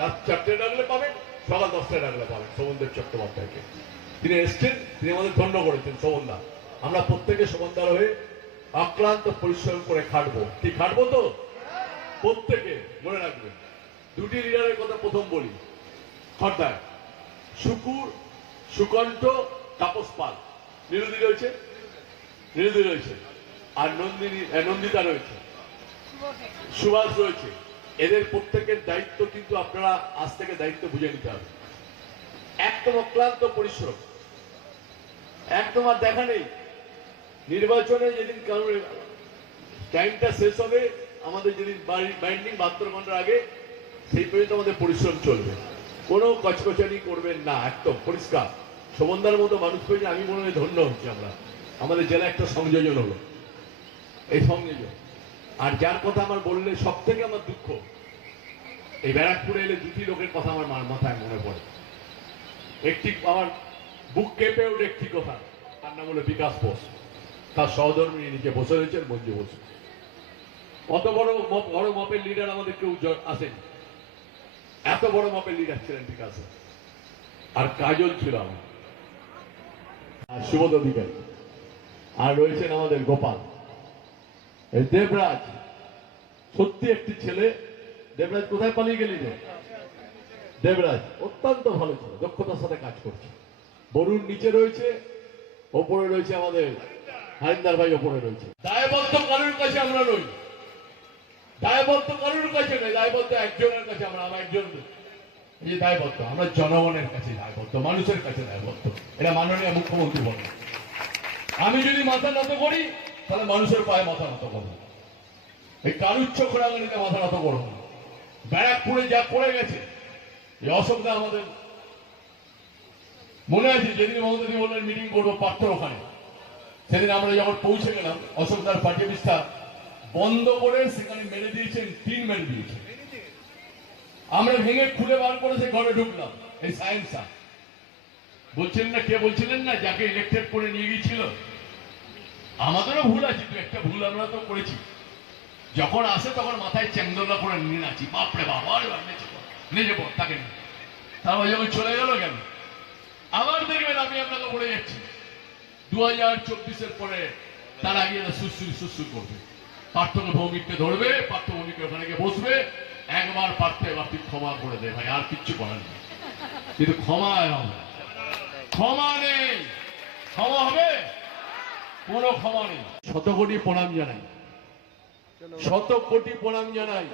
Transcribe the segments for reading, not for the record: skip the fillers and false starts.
রাত 4টায় ডাকলে পাবেন, সকাল 10টায় ডাকলে পাবেন শোভনদেব চট্টোপাধ্যায়কে। তিনি এসছেন, তিনি আমাদের ধন্য করেছেন শোভনদা। আমরা প্রত্যেকে শোভনদার হয়ে আক্রান্ত পরিশ্রম করে খাটবো। কি খাটবো তো? প্রত্যেকে মনে রাখবেন। দুটি লিডারের কথা প্রথম বলি। খর্দায় শুকুর, সুকণ্ঠ, তাপস পাল, নিরুদি রয়েছে, নিরুদি রয়েছে, আর নন্দিতা রয়েছে, সুভাষ রয়েছে। এদের প্রত্যেকের দায়িত্ব কিন্তু আপনারা আজ থেকে দায়িত্ব বুঝে নিতে হবে। একদম অক্লান্ত পরিশ্রম, একদম আর দেখা নেই। নির্বাচনে যেদিন টাইমটা শেষ হবে, আমাদের যেদিন বাইন্ডিং 72 ঘন্টার আগে, সেই পর্যন্ত আমাদের পরিশ্রম চলবে। কোনো কচকচানি করবেন না, একদম পরিষ্কার। শোভনদার মতো মানুষ পেয়েছে, আমি মনে হয় ধন্য হচ্ছি আমরা। আমাদের জেলা একটা সংযোজন হলো, এই সংযোজন। আর যার কথা আমার বললে সব থেকে আমার দুঃখ, এই ব্যারাকপুরে এলে দুটি লোকের কথা আমার মাথায় মনে পড়ে। একটি আমার বুক কেঁপে ওঠে একটি কথা, তার নাম হলো বিকাশ বোস। তার সহধর্মী নিচে বসে রয়েছেন, মঞ্জু বসে। অত বড় বড় মাপের লিডার আমাদের কেউ আসেনি। এত বড় মাপের লিডার ছিলেন বিকাশ। আর কাজল ছিল আমার, আর সুবোধ অধিকারী, আর রয়েছেন আমাদের গোপাল। এই দেবরাজ সত্যি একটি ছেলে। দেবরাজ কোথায় পালিয়ে গেলি রে? দেবরাজ অত্যন্ত ভালো ছিল, দক্ষতার সাথে কাজ করছে। বরুণ নিচে রয়েছে, ওপরে রয়েছে আমাদের হারিন্দার ভাই, ওপরে রয়েছে। দায়বদ্ধ কারোর কাছে আমরা নই, দায়বদ্ধ কারোর কাছে নয়, দায়বদ্ধ একজনের কাছে। আমরা একজন এই দায়বদ্ধ, আমরা জনগণের কাছে দায়বদ্ধ, মানুষের কাছে দায়বদ্ধ। এটা মাননীয় মুখ্যমন্ত্রী বলেন। আমি যদি মাথা নত করি, তাহলে মানুষের পায়ে মাথা নত করবো। এই কারুচ্ছ খোড়াঙ্গানিতে মাথা নত করবো না। ব্যারাকপুরে যা করে গেছে, এই অশোকদা আমাদের মনে আছে, যেদিন মমতাদি বললেন মিটিং করবো পার্থর ওখানে, সেদিন আমরা যখন পৌঁছে গেলাম, অশোকদার পার্টি অফিসটা বন্ধ করে সেখানে মেরে দিয়েছেন, টিন মেরে দিয়েছেন। আমরা ভেঙে খুলে বার করে সে ঘরে ঢুকলাম। এই সায়েন্সা বলছেন না, কে বলছিলেন না, যাকে ইলেকটেড করে নিয়ে গিয়েছিল। আমাদেরও ভুল আছে, তো একটা ভুল আমরা তো করেছি। যখন আসে তখন মাথায় চ্যাংদোলা করে নিয়ে নাচি, বাপরে বাবা, নিজে পর তাকে নিয়ে। তারপর যখন চলে গেল কেন, আবার দেখবেন আমি আপনাকে বলে যাচ্ছি, 2024-এর পরে তার আগে সুসুর করবে। পার্থকে ভৌমিককে ধরবে, পার্থ ভৌমিককে ওখানে গিয়ে বসবে। একবার পার্থ, এবার তুই ক্ষমা করে দে ভাই, আর কিচ্ছু করার নেই। কিন্তু ক্ষমা হবে, ক্ষমা নেই। ক্ষমা হবে? কোনো ক্ষমা নেই। শত কোটি প্রণাম জানাই, শত কোটি প্রণাম জানাই।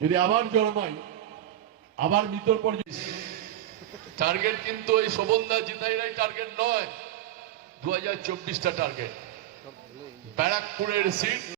যদি আবার জন্মাই, আবার মৃত্যুর পর টার্গেট, কিন্তু এই শোভনদা জিতাইরাই টার্গেট নয়, 2024টা টার্গেট। ব্যারাকপুরের সিট